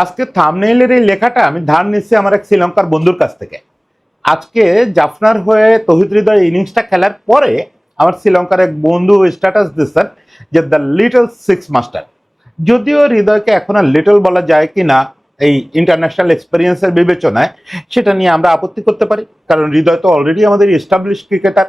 আজকে থাম্বনেইলের এই লেখাটা আমি ধার নিচ্ছি আমার এক শ্রীলঙ্কার বন্ধুর কাছ থেকে। আজকে জাফনার হয়ে তৌহিদ হৃদয় ইনিংসটা খেলার পরে আমার শ্রীলঙ্কার এক বন্ধু স্ট্যাটাস দিচ্ছেন যে দ্য লিটল সিক্স মাস্টার। যদিও হৃদয়কে এখন আর লিটল বলা যায় কিনা এই ইন্টারন্যাশনাল এক্সপেরিয়েন্সের বিবেচনায় সেটা নিয়ে আমরা আপত্তি করতে পারি, কারণ হৃদয় তো অলরেডি আমাদের এস্টাবলিশ ক্রিকেটার।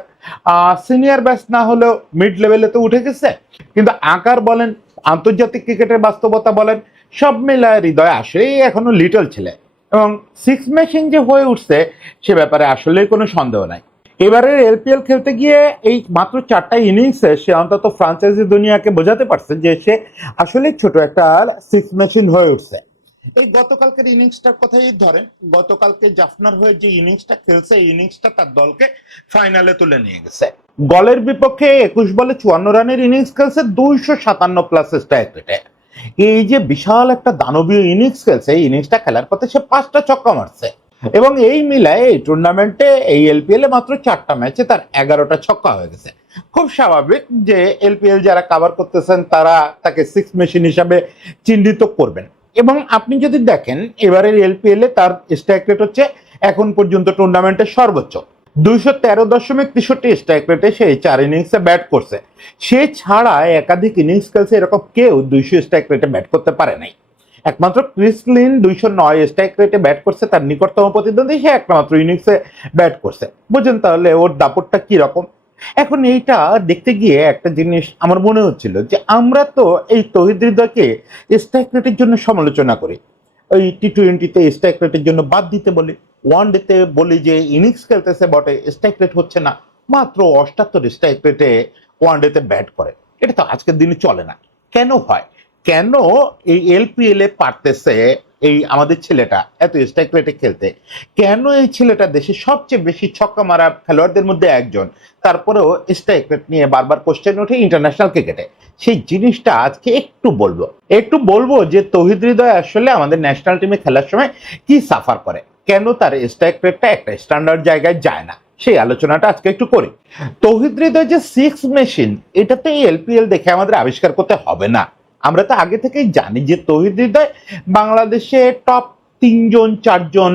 সিনিয়র ব্যাচ না হলেও মিড লেভেলে তো উঠে গেছে, কিন্তু আকার বলেন, আন্তর্জাতিক ক্রিকেটের বাস্তবতা বলেন, সব মিলায় হৃদয় আসলেই এখনো লিটল ছেলে, এবং সিক্স মেশিন যে হয়ে উঠছে সে ব্যাপারে আসলেই কোনো সন্দেহ নাই। এবারের এলপিএল খেলতে গিয়ে এই মাত্র 4টা ইনিংসে সে অন্তত ফ্রাঞ্চাইজি দুনিয়াকে বোঝাতে পারছে যে সে আসলে ছোট একটা সিক্স মেশিন হয়ে উঠছে। এই গতকালকের ইনিংসটার কথাই ধরেন, গতকালকে জাফনার হয়ে যে ইনিংসটা খেলছে এই ইনিংসটা তার দলকে ফাইনালে তুলে নিয়ে গেছে। গলের বিপক্ষে 21 বলে 54 রানের ইনিংস খেলছে 257+ স্ট্রাইক রেটে। এই যে বিশাল একটা দানবীয় ইনিংস খেলছে, এই ইনিংসটা খেলার পথে সে 5টা ছক্কা মারছে, এবং এই মিলায় এই টুর্নামেন্টে এই এলপিএল এ মাত্র 4টা ম্যাচে তার 11টা ছক্কা হয়ে গেছে। খুব স্বাভাবিক যে এলপিএল যারা কভার করতেছেন তারা তাকে সিক্স মেশিন হিসাবে চিহ্নিত করবেন। এবং আপনি যদি দেখেন এবারের এলপিএল এ তার স্ট্রাইক রেট হচ্ছে এখন পর্যন্ত টুর্নামেন্টের সর্বোচ্চ 213.63 স্ট্রাইক রেটে সে 4 ইনিংসে ব্যাট করছে। সে ছাড়া একাধিক ইনিংস খেলছে এরকম কেউ 200 স্ট্রাইক রেটে ব্যাট করতে পারে নাই। একমাত্র ক্রিস লিন 209 স্ট্রাইক রেটে ব্যাট করছে, তার নিকটতম প্রতিদ্বন্দ্বী সে একমাত্র ইনিংসে ব্যাট করছে। বুঝেন তাহলে ওর দাপটটা কি রকম। এখন এইটা দেখতে গিয়ে একটা জিনিস আমার মনে হচ্ছিল যে আমরা তো এই তৌহিদ হৃদয়কে স্ট্রাইক রেটের জন্য সমালোচনা করি, ওই টি20তে স্ট্রাইক রেটের জন্য বাদ দিতে বলি, ওয়ান ডেতে বলি যে ইনিংস খেলতেছে বটে স্ট্রাইক রেট হচ্ছে না, মাত্র 78 স্ট্রাইক রেটে ওয়ান ডেতে ব্যাট করে। এটা তো আজকের দিনে চলে না। কেন হয়? কেন এই এলপিএল এ পারতেছে এই আমাদের ছেলেটা এত স্ট্রাইক রেটে খেলতে? কেন এই ছেলেটা দেশের সবচেয়ে বেশি ছক্কা মারা খেলোয়াড়দের মধ্যে একজন, তারপরেও স্ট্রাইক রেট নিয়ে বারবার কোশ্চেন ওঠে ইন্টারন্যাশনাল ক্রিকেটে? সেই জিনিসটা আজকে একটু বলবো যে তৌহিদ হৃদয় আসলে আমাদের ন্যাশনাল টিমে খেলার সময় কি সাফার করে, কেন তার স্ট্রাইক রেটটা একটা স্ট্যান্ডার্ড জায়গায় যায় না, সেই আলোচনাটা আজকে একটু করি। তৌহিদ হৃদয় যে সিক্স মেশিন, এটা তো এই এলপিএল দেখে আমাদের আবিষ্কার করতে হবে না। আমরা তো আগে থেকেই জানি যে তৌহিদ হৃদয় বাংলাদেশে টপ 3জন 4জন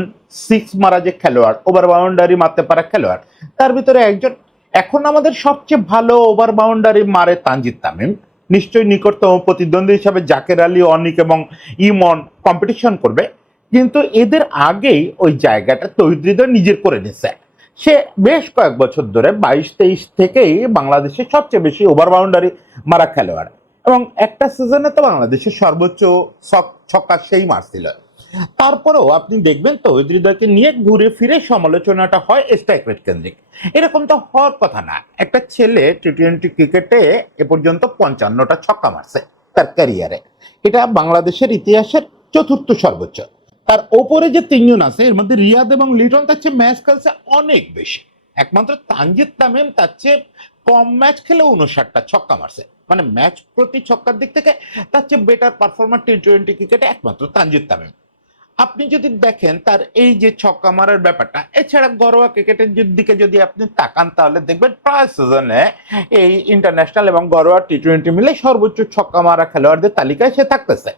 সিক্স মারা যে খেলোয়াড়, ওভার বাউন্ডারি মারতে পারা খেলোয়াড়, তার ভিতরে একজন। এখন আমাদের সবচেয়ে ভালো ওভার বাউন্ডারি মারে তানজিদ তামিম, নিশ্চয়ই নিকটতম প্রতিদ্বন্দ্বী হিসাবে জাকের আলী, অনিক এবং ইমন কম্পিটিশন করবে, কিন্তু এদের আগেই ওই জায়গাটা তৌহিদ হৃদয় নিজের করে নিছে। সে বেশ কয়েক বছর ধরে 22-23 থেকেই বাংলাদেশের সবচেয়ে বেশি ওভার বাউন্ডারি মারা খেলোয়াড়, এবং একটা সিজনে তো বাংলাদেশের সর্বোচ্চ ছক্কা সেই মারছিল। তারপরেও আপনি দেখবেন তৌহিদ হৃদয়কে নিয়ে ঘুরে ফিরে সমালোচনাটা হয় স্ট্রাইক রেট কেন্দ্রিক। এরকম তো হওয়ার কথা না। একটা ছেলে টি20 ক্রিকেটে এ পর্যন্ত 55টা ছক্কা মারছে তার ক্যারিয়ারে, এটা বাংলাদেশের ইতিহাসের 4র্থ সর্বোচ্চ। তার ওপরে যে 3জন আছে এর মধ্যে রিয়াদ এবং লিটন তার চেয়ে ম্যাচ খেলছে অনেক বেশি। একমাত্র তানজিদ তামিম তার চেয়ে কম ম্যাচ খেলে 59টা ছক্কা মারছে, মানে ম্যাচ প্রতি ছক্কার দিক থেকে তার চেয়ে বেটার পারফরমার টি20 ক্রিকেটে একমাত্র তানজিদ তামিম। আপনি যদি দেখেন তার এই যে ছক্কা মারার ব্যাপারটা, এছাড়া ঘরোয়া ক্রিকেটের দিকে যদি আপনি তাকান তাহলে দেখবেন প্রায় সিজনে এই ইন্টারন্যাশনাল এবং ঘরোয়া টি20 মিলে সর্বোচ্চ ছক্কা মারা খেলোয়াড়দের তালিকায় সে থাকতেছে।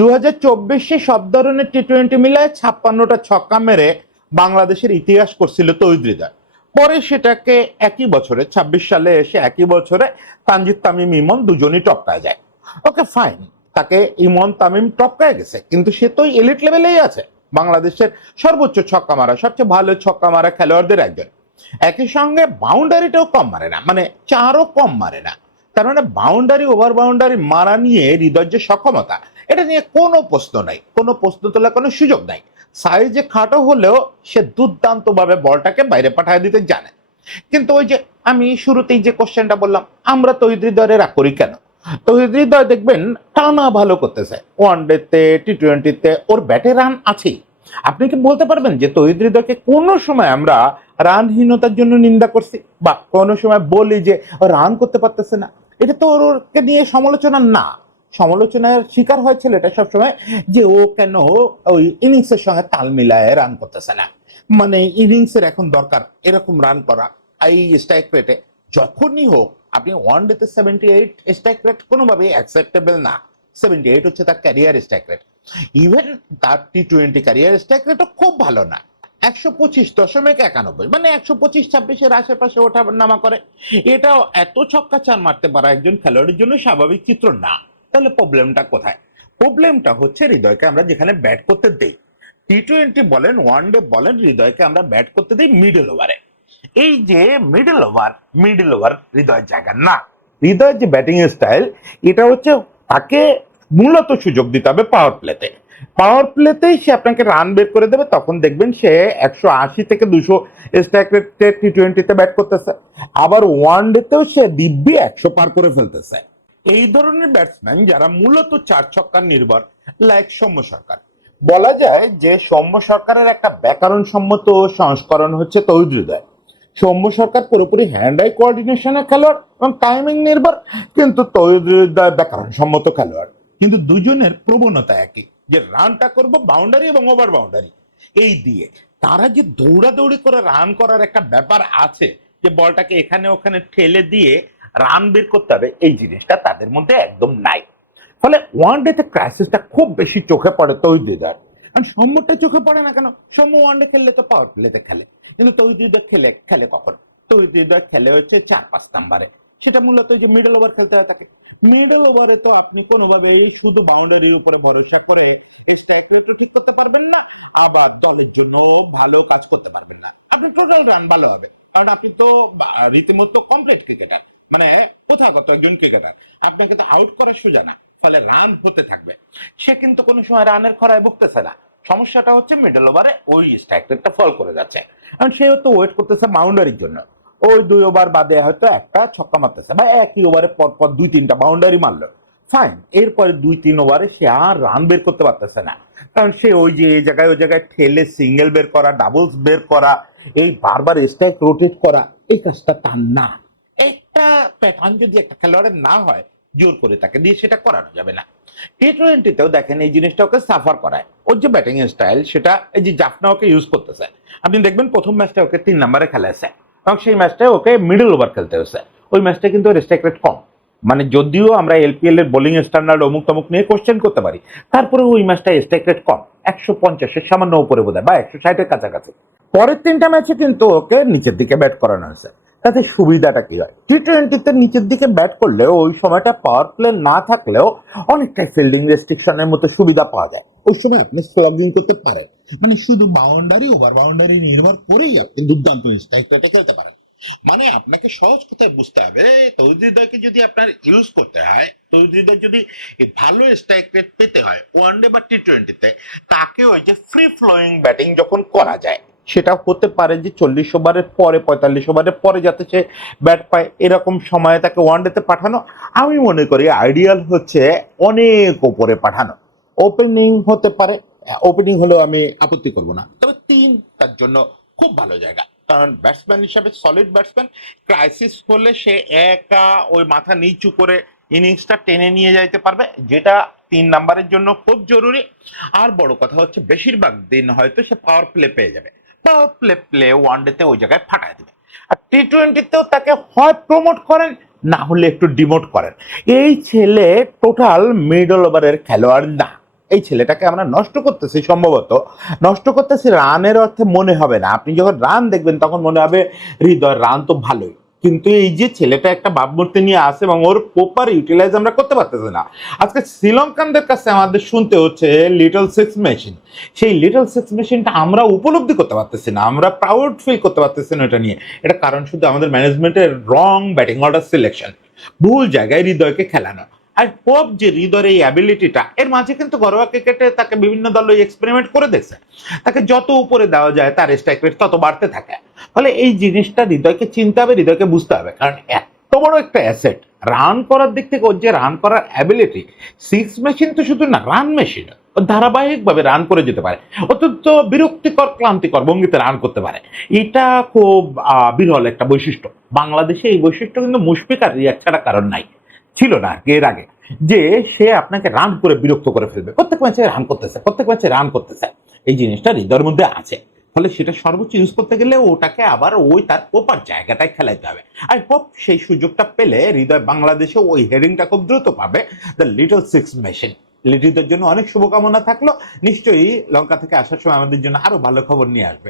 2024-এ সব ধরনের টি20 মিলায় 56টা ছক্কা মেরে বাংলাদেশের ইতিহাস করছিল তৌহিদ হৃদয়। পরে সেটাকে একই বছরে 26 সালে এসে একই বছরে তানজিদ তামিম, ইমন দুজনই টপকায় যায়। ওকে ফাইন, তাকে ইমন তামিম টপকায় গেছে, কিন্তু সে তো এলিট লেভেলেই আছে, বাংলাদেশের সর্বোচ্চ ছক্কা মারা সবচেয়ে ভালো ছক্কা মারা খেলোয়াড়দের একজন। একই সঙ্গে বাউন্ডারিটাও কম মারে না, মানে 4ও কম মারে না। তার মানে বাউন্ডারি ওভার বাউন্ডারি মারা নিয়ে হৃদয়ের যে সক্ষমতা, এটা নিয়ে কোনো প্রশ্ন নাই, কোনো প্রশ্ন তোলার কোনো সুযোগ নাই। সাইজে খাটো হলেও সে দুর্দান্ত ভাবে বলটাকে বাইরে পাঠিয়ে দিতে জানে। কিন্তু ওই যে আমি শুরুতেই যে কোশ্চেনটা বললাম, আমরা তৌহিদ হৃদয়ে রাগ করি কেন? তৌহিদ হৃদয় দেখবেন টানা ভালো করতেছে, ওয়ান ডেতে টি20তে ওর ব্যাটে রান আছেই। আপনি কি বলতে পারবেন যে তৌহিদ হৃদয়কে কোনো সময় আমরা রানহীনতার জন্য নিন্দা করছি, বা কোনো সময় বলি যে রান করতে পারতেছে না? এটা তো ওরকে নিয়ে সমালোচনা না। সমালোচনার শিকার হয় ছেলেটা সবসময় যে ও কেন ওই ইনিংসের সঙ্গে তাল মিলায় রান করতেছে না, মানে ইনিংসের এখন দরকার এরকম রান করা এই স্ট্রাইক রেটে। যখনই হোক আপনি ওয়ান ডেতে 78 স্ট্রাইক রেট কোনোভাবেই অ্যাকসেপ্টেবল না। 78 হচ্ছে তার ক্যারিয়ার স্ট্রাইক রেট। ইভেন তার T20 ক্যারিয়ার স্ট্রাইক রেটও খুব ভালো না, 125.91, মানে 125-26-এর আশেপাশে ওঠা নামা করে। এটাও এত ছক্কা চার মারতে পারা একজন খেলোয়াড়ের জন্য স্বাভাবিক চিত্র না। তাহলে প্রবলেমটা কোথায়? প্রবলেমটা হচ্ছে হৃদয়কে আমরা যেখানে ব্যাট করতে দেই, T20 বলেন, ওয়ানডে বলেন, হৃদয়কে আমরা ব্যাট করতে দিই মিডল ওভারে। এই যে মিডল ওভার হৃদয়ের জায়গা না। হৃদয়ের যে ব্যাটিং স্টাইল, এটা হচ্ছে তাকে মূলত সুযোগ দিতে হবে পাওয়ার প্লেতে। পাওয়ার প্লেতেই সে আপনাকে রান বের করে দেবে, তখন দেখবেন সে 180 থেকে 200 স্ট্রাইক রেটে T20-তে ব্যাট করতেছে, আবার ওয়ানডেতেও সে দিব্যি 100 পার করে ফেলতেছে। এই ধরনের ব্যাটসম্যান যারা মূলত চার ছক্কার নির্ভর, লাইক সৌম্য সরকার, বলা যায় যে সৌম্য সরকারের একটা ব্যাকরণ সম্মত সংস্করণ হচ্ছে তৌহিদ হৃদয়। সৌম্য সরকার পুরোপুরি হ্যান্ড আই কোঅর্ডিনেশনের খেলোয়াড় এবং টাইমিং নির্ভর, কিন্তু তৌহিদ হৃদয় ব্যাকরণ সম্মত খেলোয়াড়। কিন্তু দুজনের প্রবণতা একই, যে রানটা করব বাউন্ডারি এবং ওভার বাউন্ডারি এই দিয়ে। তারা যে দৌড়াদৌড়ি করে রান করার একটা ব্যাপার আছে, যে বলটাকে এখানে ওখানে ঠেলে দিয়ে রান বের করতে হবে, এই জিনিসটা তাদের মধ্যে একদম নাই। ফলে ওয়ানডেতে ক্রাইসিসটা খুব বেশি চোখে পড়ে তৌহিদ হৃদয়। কারণ সৌম্যটা চোখে পড়ে না কেন? সৌম্য ওয়ানডে খেললে তো পাওয়ার প্লেতে খেলে, কিন্তু তৌহিদ হৃদয় খেলে কখন? তৌহিদ হৃদয় খেলে হচ্ছে 4-5 নাম্বারে। সেটা মূলত যে মিডল ওভার খেলতে হয় তাকে। মিডল ওভারে তো আপনি কোনোভাবে শুধু বাউন্ডারির উপরে ভরসা করে স্ট্রাইক রেটও ঠিক করতে পারবেন না, আবার দলের জন্য ভালো কাজ করতে পারবেন না। আপনি টোটাল রান ভালো হবে, কারণ আপনি তো রীতিমতো কমপ্লিট ক্রিকেটার, মানে প্রথাগত একজন ক্রিকেটার। আপনাকে তো আউট করার সুযোগ নাই, ফলে রান হতে থাকবে। সে কিন্তু কোনো সময় রানের খরায় ভুগতেছে না। সমস্যাটা হচ্ছে মিডল ওভারে ওই স্ট্রাইক রেটটা ফল করে যাচ্ছে, কারণ সে হয়তো ওয়েট করতেছে বাউন্ডারির জন্য। ওই 2 ওভার বাদে হয়তো একটা ছক্কা মারতেছে, বা একই ওভারে পরপর 2-3টা বাউন্ডারি মারলো, ফাইন। এরপরে 2-3 ওভারে সে আর রান বের করতে পারতেছে না, কারণ সে ওই যে এই জায়গায় ওই জায়গায় ঠেলে সিঙ্গেল বের করা, ডাবলস বের করা, এই বারবার স্ট্রাইক রোটেট করা, এই কাজটা তার না। একটা প্যাটার্ন যদি একটা খেলোয়াড়ের না হয়, জোর করে তাকে দিয়ে সেটা করানো যাবে না। T20-তেও দেখেন এই জিনিসটা ওকে সাফার করায়। ওর যে ব্যাটিং স্টাইল, সেটা এই যে জাফনা ওকে ইউজ করতেছে। আপনি দেখবেন প্রথম ম্যাচটা ওকে 3 নম্বরে খেলাছে, এবং সেই ম্যাচটায় ওকে মিডল ওভার খেলতে হয়েছে। ওই ম্যাচটা কিন্তু ওর স্ট্রাইক রেট কম, মানে যদিও আমরা এলপিএল এর বোলিং স্ট্যান্ডার্ড অমুক তমুক নিয়ে কোশ্চেন করতে পারি, তারপরে ওই ম্যাচটা স্ট্রাইক রেট কম, 150-এর সামান্য উপরে বোধহয়, বা 160-এর কাছাকাছি। পরের 3টা ম্যাচে কিন্তু ওকে নিচের দিকে ব্যাট করানো হয়েছে। তাতে সুবিধাটা কি হয়? T20-তে নিচের দিকে ব্যাট করলেও ওই সময়টা পাওয়ার প্লে না থাকলেও অনেকটাই ফিল্ডিং রেস্ট্রিকশনের মতো সুবিধা পাওয়া যায়। ওই সময় আপনি স্লগিং করতে পারেন, মানে শুধু বাউন্ডারি ওভার বাউন্ডারি নির্ভর করেই আপনি দুর্দান্ত স্ট্রাইক রেটে খেলতে পারেন। মানে আপনাকে সহজ কথায় বুঝতে হবে, তৌহিদ হৃদয়কে যদি আপনার ইউজ করতে হয়, তৌহিদ হৃদয় যদি ভালো স্ট্রাইক রেট পেতে হয় ওয়ানডে বা T20-তে, তাকে ওই যে ফ্রি ফ্লোয়িং ব্যাটিং যখন করা যায়, সেটা হতে পারে যে 40 ওভারের পরে, 45 ওভারের পরে যাতে সে ব্যাট পায়, এরকম সময়ে তাকে ওয়ানডেতে পাঠানো আমি মনে করি আইডিয়াল হচ্ছে অনেক উপরে পাঠানো। ওপেনিং হতে পারে, ওপেনিং হলেও আমি আপত্তি করব না, তবে 3 তার জন্য খুব ভালো জায়গা। কারণ ব্যাটসম্যান হিসাবে সলিড ব্যাটসম্যান, ক্রাইসিস হলে সে একা ওই মাথা নিচু করে ইনিংসটা টেনে নিয়ে যাইতে পারবে, যেটা 3 নাম্বারের জন্য খুব জরুরি। আর বড় কথা হচ্ছে বেশিরভাগ দিন হয়তো সে পাওয়ার প্লে পেয়ে যাবে, পাওয়ার প্লে ওয়ানডেতে ওই জায়গায় ফাটায় দেবে। আর T20-তেও তাকে হয় প্রমোট করেন, না হলে একটু ডিমোট করেন। এই ছেলে টোটাল মিডল ওভারের খেলোয়াড় না। এই ছেলেটাকে আমরা নষ্ট করতেছি, সম্ভবত নষ্ট করতেছি রানের অর্থে মনে হবে না। আপনি যখন রান দেখবেন তখন মনে হবে হৃদয় রান তো ভালোই, কিন্তু এই যে ছেলেটা একটা ভাবমূর্তি নিয়ে আসে এবং ওর প্রপার ইউটিলাইজ আমরা করতে পারতেছি না। আজকে শ্রীলঙ্কানদের কাছে আমাদের শুনতে হচ্ছে লিটল সিক্স মেশিন। সেই লিটল সিক্স মেশিনটা আমরা উপলব্ধি করতে পারতেছি না, আমরা প্রাউড ফিল করতে পারতেছি না এটা নিয়ে। এটা কারণ শুধু আমাদের ম্যানেজমেন্টের রং ব্যাটিং অর্ডার সিলেকশন, ভুল জায়গায় হৃদয়কে খেলানো। আর হোপ যে হৃদয়ের এই অ্যাবিলিটিটা, এর মাঝে কিন্তু ঘরোয়া ক্রিকেটে তাকে বিভিন্ন দল এক্সপেরিমেন্ট করে দেখছে, তাকে যত উপরে দেওয়া যায় তার স্ট্রাইক রেট তত বাড়তে থাকে। ফলে এই জিনিসটা হৃদয়কে চিনতে হবে, হৃদয়কে বুঝতে হবে, কারণ এত বড় একটা অ্যাসেট রান করার দিক থেকে, ওর যে রান করার অ্যাবিলিটি, সিক্স মেশিন তো শুধু না, রান মেশিন। ও ধারাবাহিকভাবে রান করে যেতে পারে, অত্যন্ত বিরক্তিকর ক্লান্তিকর ভঙ্গিতে রান করতে পারে। এটা খুব বিরল একটা বৈশিষ্ট্য। বাংলাদেশে এই বৈশিষ্ট্য কিন্তু মুশফিক আর রিয়াদ ছাড়া কারণ নাই, ছিল না এর আগে, যে সে আপনাকে রান করে বিরক্ত করে ফেলবে। প্রত্যেক ম্যাচে রান করতেছে, প্রত্যেক ম্যাচে রান করতেছে, এই জিনিসটা হৃদয়ের মধ্যে আছে। ফলে সেটা সর্বোচ্চ ইউজ করতে গেলে ওটাকে আবার ওই তার প্রপার জায়গাটায় খেলাইতে হবে। আর হোপ সেই সুযোগটা পেলে হৃদয় বাংলাদেশে ওই হেডিংটা খুব দ্রুত পাবে, দ্য লিটল সিক্স মেশিন। লিটিদের জন্য অনেক শুভকামনা থাকলো। নিশ্চয়ই লঙ্কা থেকে আসার সময় আমাদের জন্য আরো ভালো খবর নিয়ে আসবে।